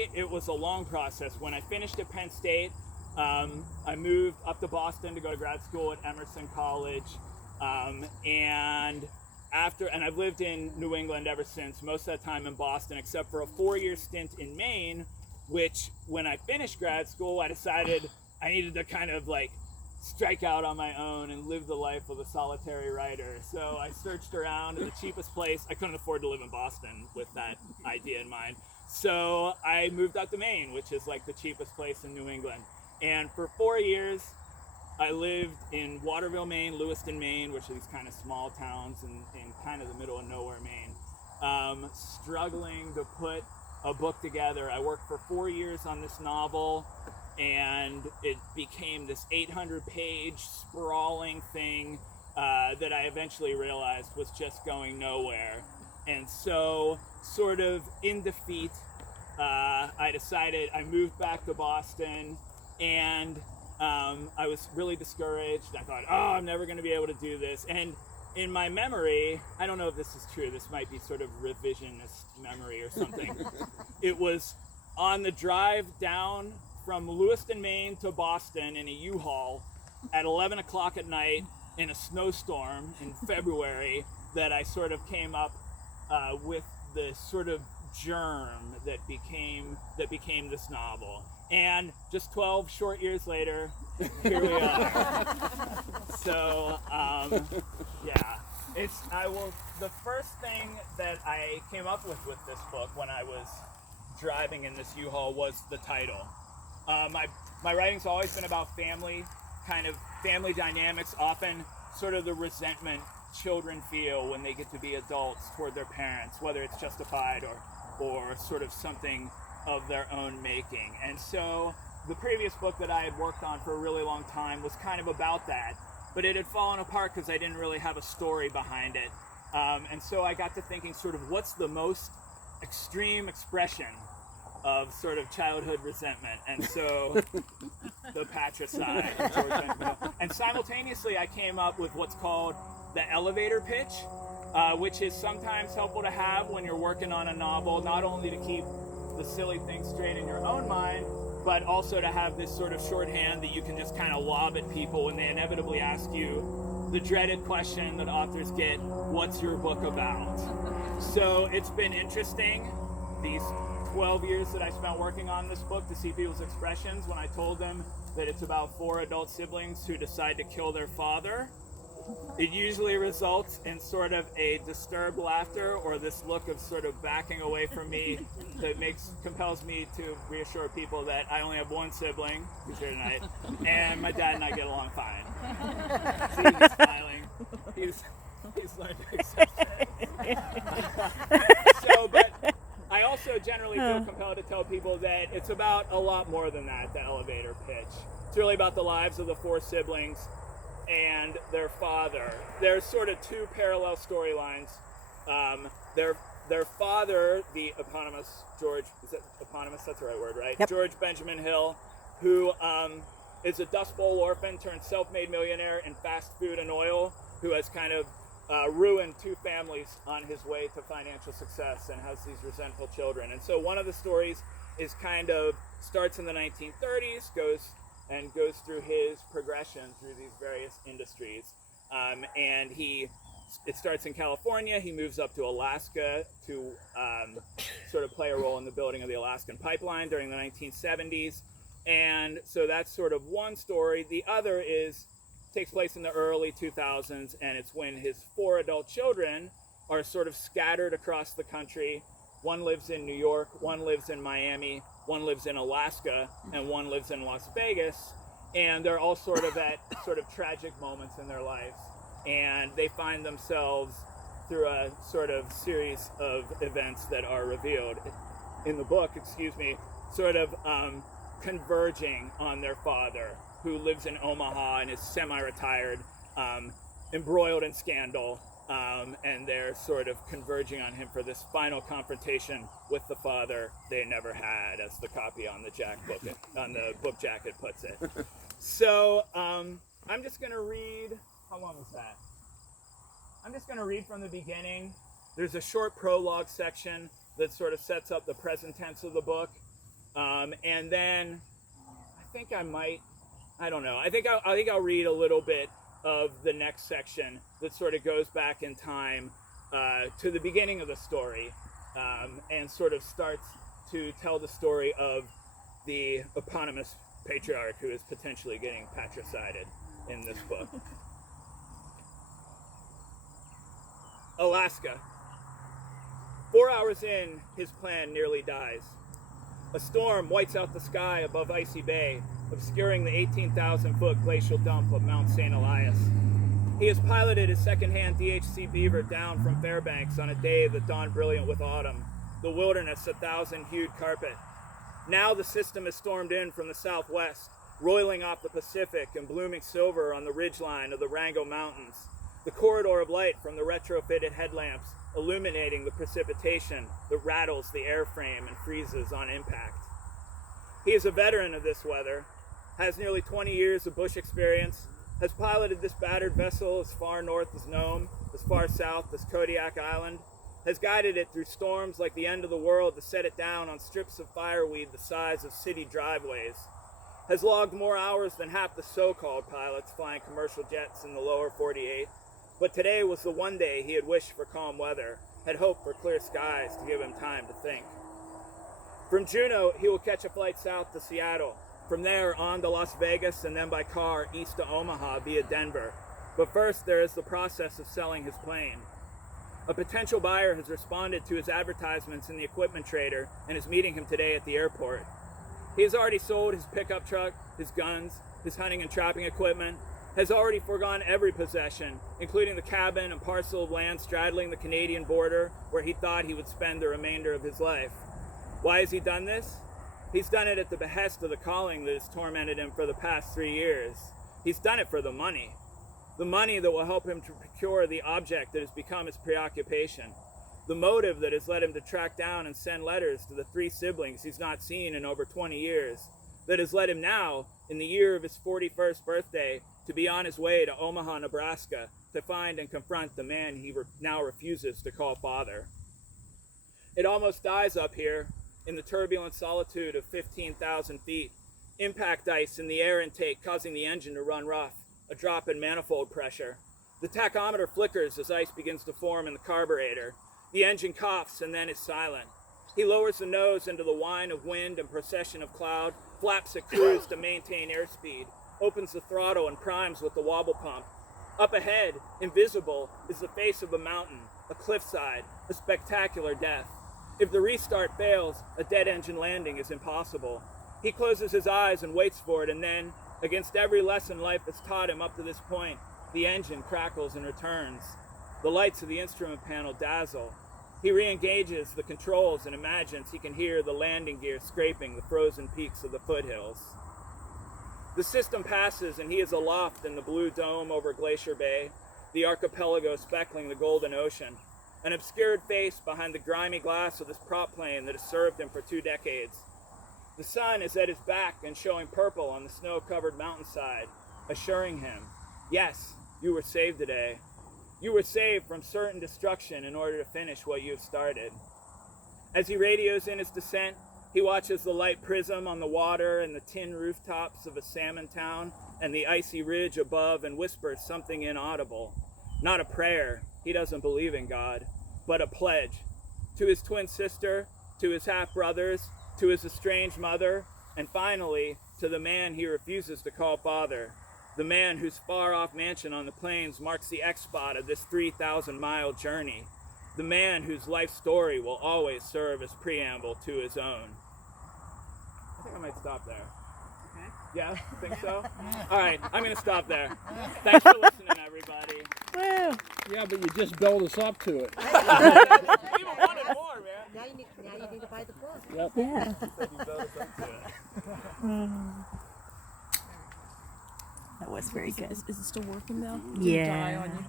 It was a long process. When I finished at Penn State, I moved up to Boston to go to grad school at Emerson College, and I've lived in New England ever since, most of that time in Boston, except for a 4-year stint in Maine, which when I finished grad school, I decided I needed to kind of like strike out on my own and live the life of a solitary writer. So I searched around, and the cheapest place, I couldn't afford to live in Boston with that idea in mind. So I moved out to Maine, which is like the cheapest place in New England. And for 4 years, I lived in Waterville, Maine, Lewiston, Maine, which are these kind of small towns in kind of the middle of nowhere, Maine, struggling to put a book together. I worked for 4 years on this novel, and it became this 800-page sprawling thing that I eventually realized was just going nowhere. And so, sort of in defeat, I decided I moved back to Boston, and I was really discouraged. I thought, I'm never going to be able to do this. And in my memory, I don't know if this is true, this might be sort of revisionist memory or something. It was on the drive down from Lewiston, Maine to Boston in a U-Haul at 11 o'clock at night in a snowstorm in February that I sort of came up with the sort of germ that became this novel. And just 12 short years later, here we are. So yeah, the first thing that I came up with this book when I was driving in this U-Haul was the title. My writing's always been about family, kind of family dynamics, often sort of the resentment children feel when they get to be adults toward their parents, whether it's justified or sort of something of their own making. And so the previous book that I had worked on for a really long time was kind of about that, but it had fallen apart because I didn't really have a story behind it. And so I got to thinking sort of what's the most extreme expression of sort of childhood resentment, and so the Patricide. And simultaneously I came up with what's called the elevator pitch, which is sometimes helpful to have when you're working on a novel, not only to keep the silly things straight in your own mind, but also to have this sort of shorthand that you can just kind of lob at people when they inevitably ask you the dreaded question that authors get, what's your book about? So it's been interesting, these 12 years that I spent working on this book, to see people's expressions when I told them that it's about 4 adult siblings who decide to kill their father. It usually results in sort of a disturbed laughter or this look of sort of backing away from me that compels me to reassure people that I only have one sibling, who's here tonight, and my dad and I get along fine. See, he's smiling. He's learned to accept it. But I also generally feel compelled to tell people that it's about a lot more than that, the elevator pitch. It's really about the lives of the 4 siblings and their father. There's sort of 2 parallel storylines. Their father, the eponymous George, is that eponymous? That's the right word, right? Yep. George Benjamin Hill, who is a Dust Bowl orphan turned self-made millionaire in fast food and oil, who has kind of ruined 2 families on his way to financial success and has these resentful children. And so one of the stories is kind of starts in the 1930s, goes through his progression through these various industries. And it starts in California. He moves up to Alaska to sort of play a role in the building of the Alaskan pipeline during the 1970s. And so that's sort of one story. The other takes place in the early 2000s, and it's when his 4 adult children are sort of scattered across the country. One lives in New York, one lives in Miami, one lives in Alaska, and one lives in Las Vegas, and they're all sort of at sort of tragic moments in their lives, and they find themselves through a sort of series of events that are revealed in the book, sort of converging on their father, who lives in Omaha and is semi-retired, embroiled in scandal, and they're sort of converging on him for this final confrontation with the father they never had, as the copy on the book jacket puts it. So I'm just going to read, how long was that? I'm just going to read from the beginning. There's a short prologue section that sort of sets up the present tense of the book, And then I think I don't know. I think I'll read a little bit of the next section that sort of goes back in time to the beginning of the story, and sort of starts to tell the story of the eponymous patriarch who is potentially getting patricided in this book. Alaska. 4 hours in, his plan nearly dies. A storm whites out the sky above Icy Bay, obscuring the 18,000-foot glacial dump of Mount St. Elias. He has piloted his second-hand DHC Beaver down from Fairbanks on a day that dawned brilliant with autumn, the wilderness a thousand-hued carpet. Now the system has stormed in from the southwest, roiling off the Pacific and blooming silver on the ridgeline of the Wrangell Mountains, the corridor of light from the retrofitted headlamps illuminating the precipitation that rattles the airframe and freezes on impact. He is a veteran of this weather, has nearly 20 years of bush experience, has piloted this battered vessel as far north as Nome, as far south as Kodiak Island, has guided it through storms like the end of the world to set it down on strips of fireweed the size of city driveways, has logged more hours than half the so-called pilots flying commercial jets in the lower 48, but today was the one day he had wished for calm weather, had hoped for clear skies to give him time to think. From Juneau, he will catch a flight south to Seattle, from there on to Las Vegas, and then by car east to Omaha via Denver. But first, there is the process of selling his plane. A potential buyer has responded to his advertisements in the Equipment Trader and is meeting him today at the airport. He has already sold his pickup truck, his guns, his hunting and trapping equipment, has already foregone every possession, including the cabin and parcel of land straddling the Canadian border where he thought he would spend the remainder of his life. Why has he done this? He's done it at the behest of the calling that has tormented him for the past 3 years. He's done it for the money that will help him to procure the object that has become his preoccupation, the motive that has led him to track down and send letters to the 3 siblings he's not seen in over 20 years, that has led him now, in the year of his 41st birthday, to be on his way to Omaha, Nebraska, to find and confront the man he now refuses to call father. It almost dies up here, in the turbulent solitude of 15,000 feet, impact ice in the air intake causing the engine to run rough, a drop in manifold pressure. The tachometer flickers as ice begins to form in the carburetor. The engine coughs and then is silent. He lowers the nose into the whine of wind and procession of cloud, flaps at cruise to maintain airspeed, opens the throttle and primes with the wobble pump. Up ahead, invisible, is the face of a mountain, a cliffside, a spectacular death. If the restart fails, a dead engine landing is impossible. He closes his eyes and waits for it, and then, against every lesson life has taught him up to this point, the engine crackles and returns. The lights of the instrument panel dazzle. He re-engages the controls and imagines he can hear the landing gear scraping the frozen peaks of the foothills. The system passes and he is aloft in the blue dome over Glacier Bay, the archipelago speckling the golden ocean, an obscured face behind the grimy glass of this prop plane that has served him for 2 decades. The sun is at his back and showing purple on the snow-covered mountainside, assuring him, yes, you were saved today. You were saved from certain destruction in order to finish what you have started. As he radios in his descent, he watches the light prism on the water and the tin rooftops of a salmon town and the icy ridge above and whispers something inaudible. Not a prayer, he doesn't believe in God, but a pledge. To his twin sister, to his half-brothers, to his estranged mother, and finally, to the man he refuses to call father, the man whose far-off mansion on the plains marks the X-spot of this 3,000-mile journey, the man whose life story will always serve as preamble to his own. I think I might stop there. Okay. Yeah, think so? All right, I'm going to stop there. Thanks for listening, everybody. Well, Yeah, but you just built us up to it. We even wanted more, man. Now you need to buy the book. Yep. yeah. You said you built us up to it. That was very good. Is it still working though? Did it Yeah. die on you?